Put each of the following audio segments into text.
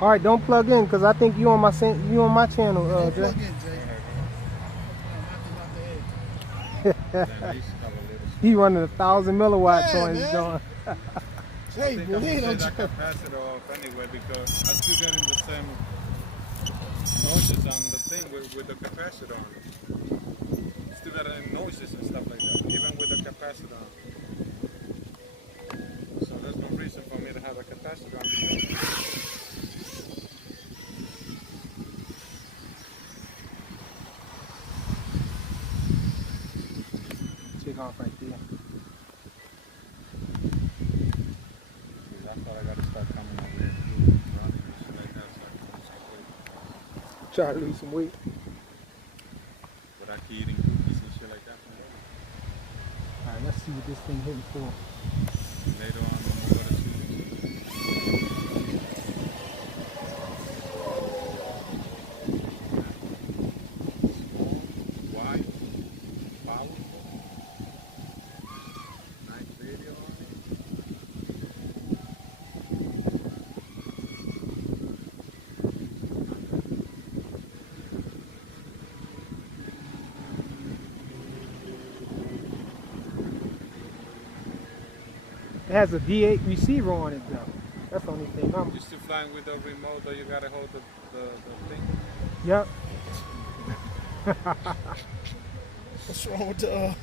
All right, don't plug in because I think you on my channel, Don't Jay. plug in, Jay. I'm not the He running 1,000 milliwatts Yeah, on his man. joint. Jay, I believe take don't that you? capacitor off anyway because I'm still getting the same noises on the thing with the capacitor on. Still getting noises and stuff like that, even with the capacitor on. So there's no reason for me to have a capacitor on. Take off right there. That's why I gotta start coming over here too, running and shit like that, so I can lose some weight. Try to lose some weight. But I keep eating cookies and shit like that. All right, let's see what this thing hitting for. Later on, I'm gonna go to school. Small, wide, power, nice video on it. It has a D8 receiver on it though. That's the only thing. You still flying with the remote, or you gotta hold the thing? Yep. What's wrong with the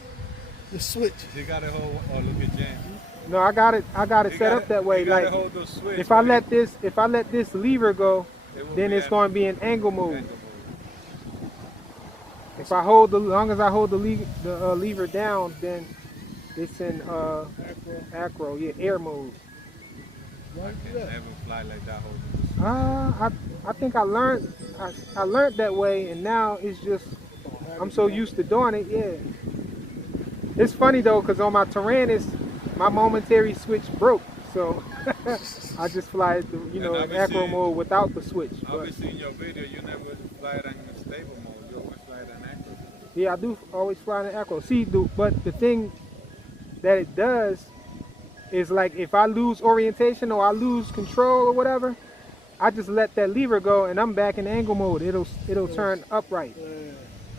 switch? You gotta hold. Oh, look at James. No, I got it set up that way. You gotta Like hold the switch. if I let this lever go, it will then be it's going to be in angle mode. angle mode. If I hold long as I hold the lever down, then it's in acro, yeah, air mode. I can never fly like that holding the switch. I think I learned that way, and now it's just I'm so used to doing it. Yeah. It's funny though, cause on my Tyrannus, my momentary switch broke, so I just fly it, acro mode without the switch. Obviously, in your video, you never fly it in stable mode. You always fly it in acro. Yeah, I do always fly in acro. See, but the thing that it does is like if I lose orientation or I lose control or whatever, I just let that lever go and I'm back in angle mode. It'll turn upright.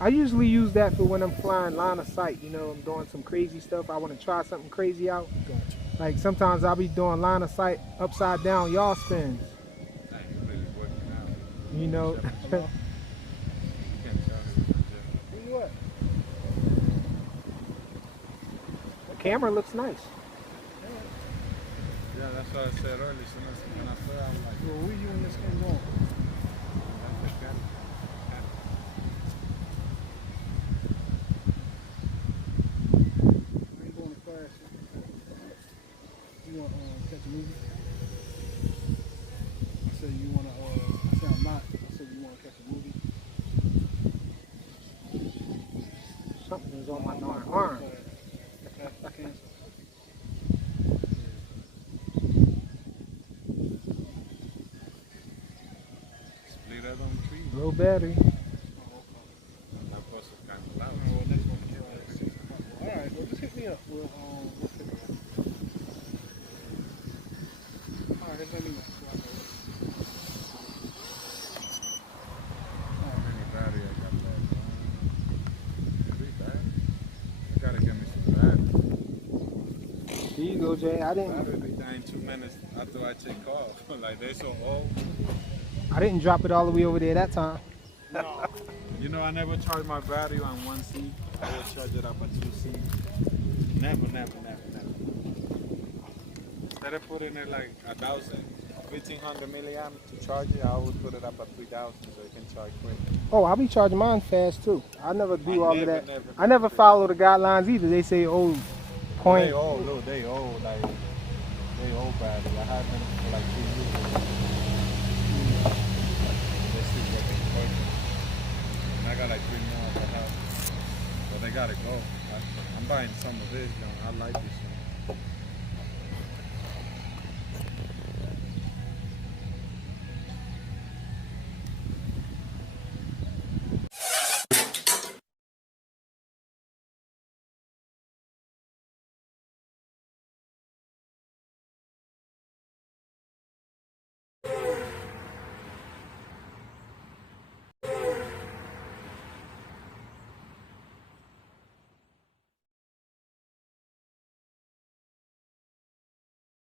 I usually use that for when I'm flying line of sight. I'm doing some crazy stuff. I want to try something crazy out. Like sometimes I'll be doing line of sight upside down yaw spins. That ain't really working out. You know. You can't tell me What? The camera looks nice. Yeah, that's what I said earlier. So when I saw it, I'm like, Well, where you and this thing going? I ain't going to class. You want to catch a movie? I said you want to. I said I'm not. I said you want to catch a movie. Something is on my arm. Okay. split out on trees. Low battery. And that was kind of loud. Well, next one. All right. Well, just hit me up. We'll figure it out. All right. Just let me know. How many battery I got left? 3 batteries. You gotta give me some battery. Here you go, Jay. Battery be dying 2 minutes after I take off. Like they're so old. I didn't drop it all the way over there that time. No. You know, I never charge my battery on 1C. I will charge it up at 2C. Never. Instead of putting it like 1,500 milliamps to charge it, I always put it up at 3,000 so you can charge quick. Oh, I'll be charging mine fast too. I never do all of that. Never I never follow the guidelines either. They say, oh, point. They old, look, they old battery. I had them for like 2 years. They still working perfect. And I got like 3 more at the house. But they gotta go. I'm buying some of this, I like this one.